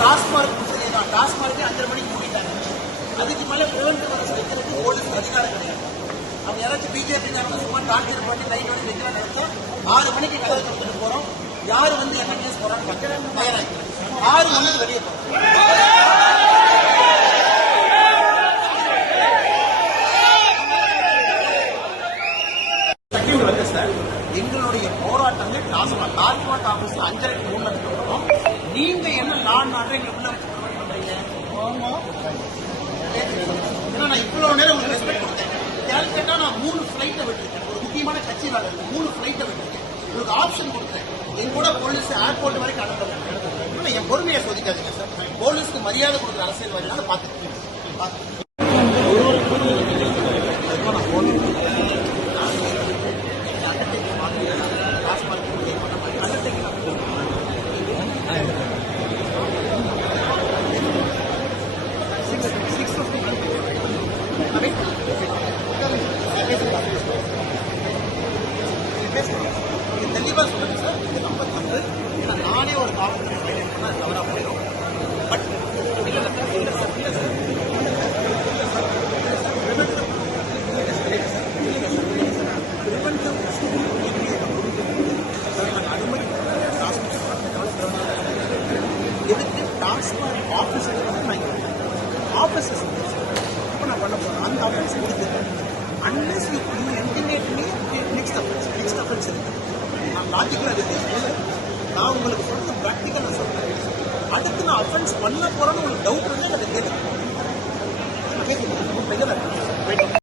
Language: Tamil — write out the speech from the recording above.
டாஸ்மார்க் சரிதான், டாஸ்மார்க்கே 5:30 மணிக்கு மூடிட்டாங்க. அதுக்கு மேலே பிரிவென்டிவ் அரசு வைக்கிறதுக்கு போலீஸ்க்கு அதிகாரம் கிடையாது. அவங்க யாராச்சும் பிஜேபி சும்மா டார்ச்சர் பண்ணி லைட் வரைக்கும் வைக்கிறாங்க நினைச்சா 6 மணிக்கு கதை கொடுத்துட்டு போறோம். யாரு வந்து என்ன கேஸ் போறான்னு தயாராகி 6 மணிக்கு வெளியே போறோம். எங்களுடைய போராட்டங்கள் டாஸ்மாக் ஆபீஸ் 5:30 மூணு வரும். நீங்க என்ன நான் எங்களை உள்ள வச்சு ப்ரொவைட் பண்றீங்க? ஏன்னா நான் இவ்வளவு நேரம் உங்களுக்கு ரெஸ்பெக்ட் கொடுத்தேன். கேட்டா நான் 3 ஃபிளைட்டை விட்டுருக்கேன். ஒரு முக்கியமான கட்சி வேலை 3 ஃபிளைட்டை விட்டுருக்கேன். உங்களுக்கு ஆப்ஷன் கொடுத்தேன். என் கூட போலீஸ் ஏர்போர்ட் வரைக்கும் அனுப்புறேன். என் பொறுமையை சோதிக்காதீங்க சார். போலீஸ்க்கு மரியாதை கொடுக்குற அரசியல்வாதினால பார்த்துக்கேன். தெளிவாக சொல்லுங்க சார். இது நம்பர் வந்து ஏன்னா நானே ஒரு காவல்துறை தவறாக போயிடும். பட் இல்லை சார் இல்லை சார் இல்லை சார் அனுமதி எதுக்கு டாஸ்மாக் ஆஃபீஸர் வந்து நான் ஆஃபீஸர்ஸ் அப்போ நான் பண்ண போகிறேன். அந்த ஆஃபீஸ் கொடுத்துருக்கேன். Unless you intimate me next offence இருக்கு. நான் லாஜிக்கலாக அது பேசுகிறேன். நான் உங்களுக்கு சொல்றது ப்ராக்டிக்கல் நான் சொல்கிறேன். அடுத்து நான் அஃபென்ஸ் பண்ண போகிறேன்னு உங்களுக்கு டவுட் வந்து எனக்கு தெரியும்.